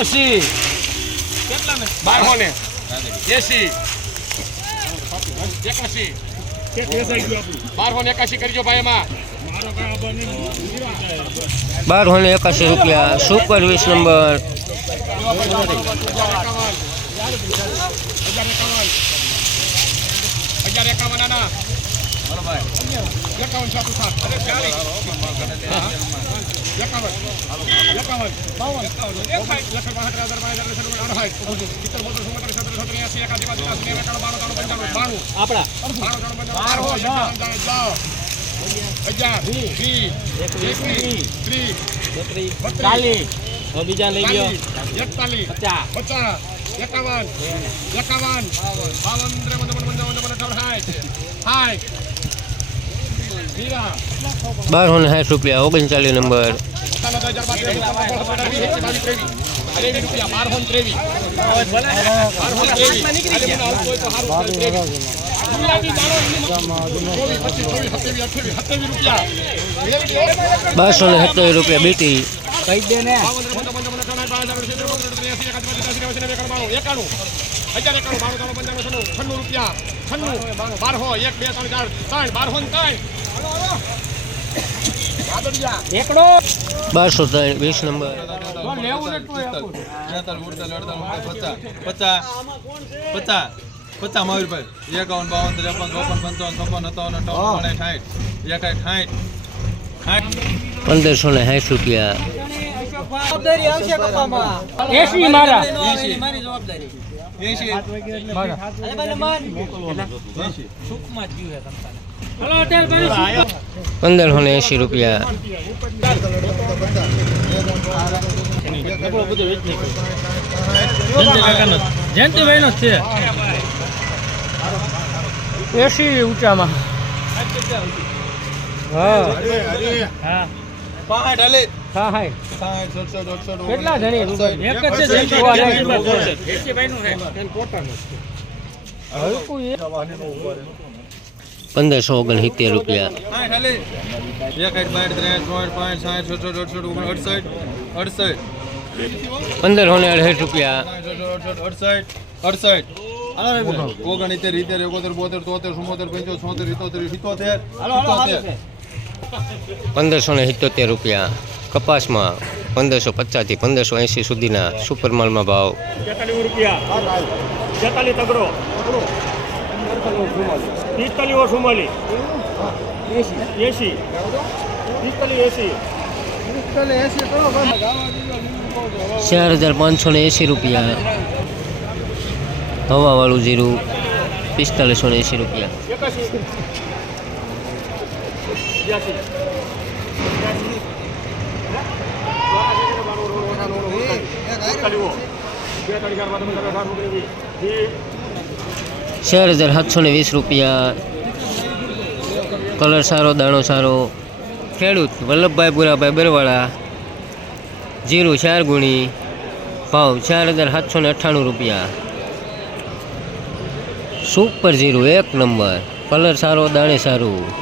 એસી. બારસો ને એસી. એકાશી. બારસો ને એકાશી કરજો ભાઈ એમાં. બારસો ને રૂપિયા. સુપર વીસ નંબર હજાર એકાવન. આના એકાવન સાતું સાત ચાલીસ એકાવન એકાવન બાવન લખ બાસઠ હજાર બાર હજાર અડસાઠ સિત્તેર બોતેર ચુમ્મોતેર સત્તર સત્તર એસી એકાસી બાસી ત્રાસી નેવું એકાણું બાણું ત્રાણું પંચાણું બાણું આપણા બાણું ત્રાણું પંચાણું બીજા લઈ ગયો એકતાલીસ પચાસ પચાસ એકાવન એકાવન બાવન પંચાવન ચોપન અઠાવન સાઠ સાઠ હીરા બારસો ને સાઠ રૂપિયા ઓગણચાલીસ નંબર સત્તાવન હજાર બાર ત્રેવીસ બાવીસ ત્રેવીસ ત્રેવીસ રૂપિયા બારસો ને ત્રેવીસ બારસો ને ત્રેવીસ આજે મને આવતું હોય તો સારું ત્રેવીસ ગુલાબી દાણો ચોવીસ પચીસ છવ્વીસ સત્યાવીસ અઠ્યાવીસ સત્યાવીસ રૂપિયા બારસો ને સત્તાવીસ રૂપિયા બીટી કહી દે ને બાવન ત્રેપન ચોપન પંચાવન છન્નું બાર હજાર સિત્તેર બોતેર ત્રેસી એકાસી બાસી ત્રાસી નેવું એકાણું બાણું એકાણું હજાર એકાણું બાણું ત્રણ પંચાણું છન્નું છન્નું રૂપિયા છન્નું બારસો એક બે ત્રણ ચાર ત્રણ બારસો ને ત્રણ એકડો બારસો વીસ નંબર. પચાસ પચાસ પચાસ મયુરભાઈ એકાવન બાવન ત્રેપન ચોપન પંચાવન છપ્પન સત્તાવન અઠાવન સાઠ એકાઠ સાઠ સાઠ પંદરસો ને સાઠ રૂપિયા. જવાબદારી આવશે એસી મારા. મારી જવાબદારી. પંદરસો ને એસી રૂપિયા. જયંતિભાઈ નો છે. એસી ઊંચામાં. હા. હા. પાંઠ હાલે. કેટલા જણી. એક જ છે પંદરસો ઓગણસિત્તેર રૂપિયા. પંદરસો ને અડસઠ રૂપિયા. અડસઠ અડસઠ અડસઠ. ઓગણિત્તેર ઇત્તેર એકોતેર બોતેર તોતેર ચુમ્મોતેર પંચોતેર છોતેર સિત્તોતેર સિત્તોતેર. પંદરસો ને સિત્તોતેર રૂપિયા. કપાસમાં પંદરસો પચાસથી પંદરસો એંસી સુધીના સુપરમાલમાં ભાવ. એસી પિસ્તાલીસ એસી ચાર હજાર પાંચસો ને એંસી રૂપિયા. હવાવાળું જીરું પિસ્તાલીસો ને એંસી રૂપિયા. બ્યાસી ચાર હજાર સાતસો ને વીસ રૂપિયા. કલર સારો, દાણો સારો. ખેડૂત વલ્લભભાઈ પુરાભાઈ બરવાળા. જીરું ચાર ગુણી, ભાવ ચાર હજાર સાતસો ને અઠ્ઠાણું રૂપિયા. સુપર જીરું એક નંબર. કલર સારો, દાણે સારું.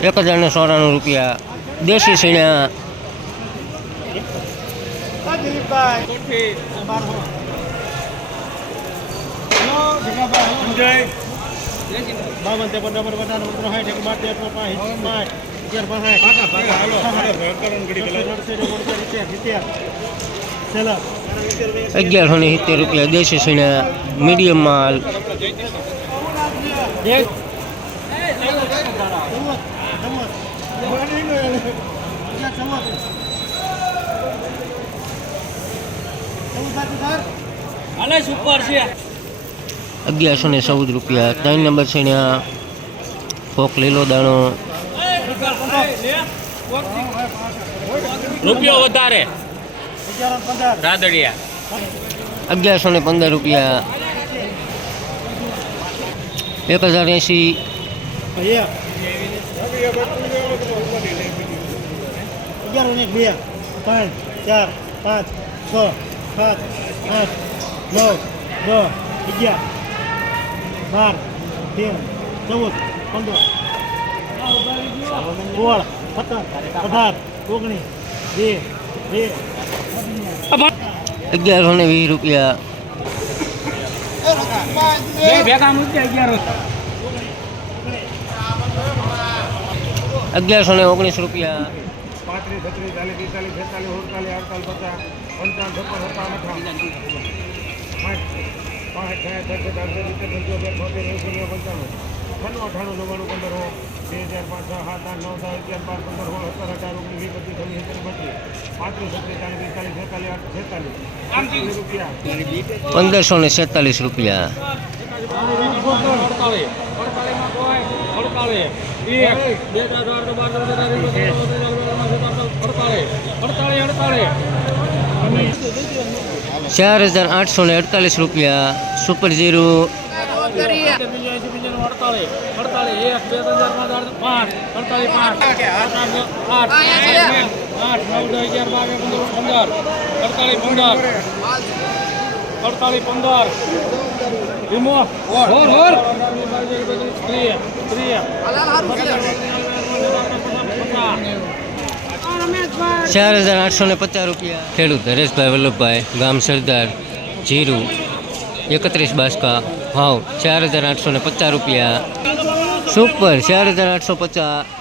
એક હજાર ને સોળાણું રૂપિયા દેશી સીણા બાવન ત્રેપન ચોપન પચાસ પંદર સાઠ એક બાર તેર પાંચ પાંચ અગિયાર પાંચ અગિયારસો ને સિત્તેર રૂપિયા દેશી સીણા મીડિયમ માલ. હાલે સુપર છે અગિયારસો ને ચૌદ રૂપિયા, ત્રણ નંબર છે ત્યાં ફોક લીલો દાણો. રૂપિયો વધારે. રાદડિયા અગિયારસો ને પંદર રૂપિયા. એક હજાર એંશી. અગિયાર ને બે. પાંચ ચાર પાંચ છ સાત આઠ નવ દસ અગિયાર બાર તેર ચૌદ પંદર સોળ સત્તર અઢાર ઓગણીસ બે બે અગિયારસો ને વીસ રૂપિયા. અગિયારસો ને ઓગણીસ રૂપિયા. પાંત્રીસ છત્રીસ ચાલીસ પિસ્તાલીસ છેતાલીસ સુડતાલીસ અડતાલીસ પચાસ પંચાવન છપ્પન સત્તાવન પાંચ પાંચ છ સિત્તેર પંચોતેર છોતેર એંસી નેવું અઠાણું નવ્વાણું પંદર બે હજાર પાંચ છ સાત આઠ નવ દસ અગિયાર બાર પંદર સોળ સત્તર અઢાર ઓગણીસ વીસ પચીસ છવ્વીસ સત્તર બત્રીસ પાંત્રીસ છત્રીસ ચાલીસ પિસ્તાલીસ છેતાલીસ આઠ છેતાલીસ રૂપિયા પંદરસો ને છેતાલીસ રૂપિયા અડતાલીસ અડતાલીસમાં કોઈ અડતાલીસ એક બે ચાર ચાર તો બાર ચૌદ પંદર અડતાલીસ અડતાલીસ અડતાલીસ ચાર હજાર આઠસો ને અડતાલીસ રૂપિયા સુપર ઝીરો બીજા બીજાનું અડતાલીસ અડતાલીસ એક બે ત્રણ ચાર પાંચ આઠ પાંચ અડતાલીસ પાંચ આઠ આઠ આઠ નવ દસ અગિયાર બાર તેર, પંદર પંદર અડતાલીસ પંદર અડતાલીસ પંદર. ધીમો હોર હોર ત્રીસ ત્રીસ. ચાર હજાર આઠસો ને પચાસ રૂપિયા. ખેડૂત હરેશભાઈ વલ્લભભાઈ ગામ સરદાર જીરું એકત્રીસ બાસકા ભાવ ચાર હજાર આઠસો ને પચાસ રૂપિયા. સુપર ચાર હજાર આઠસો પચાસ.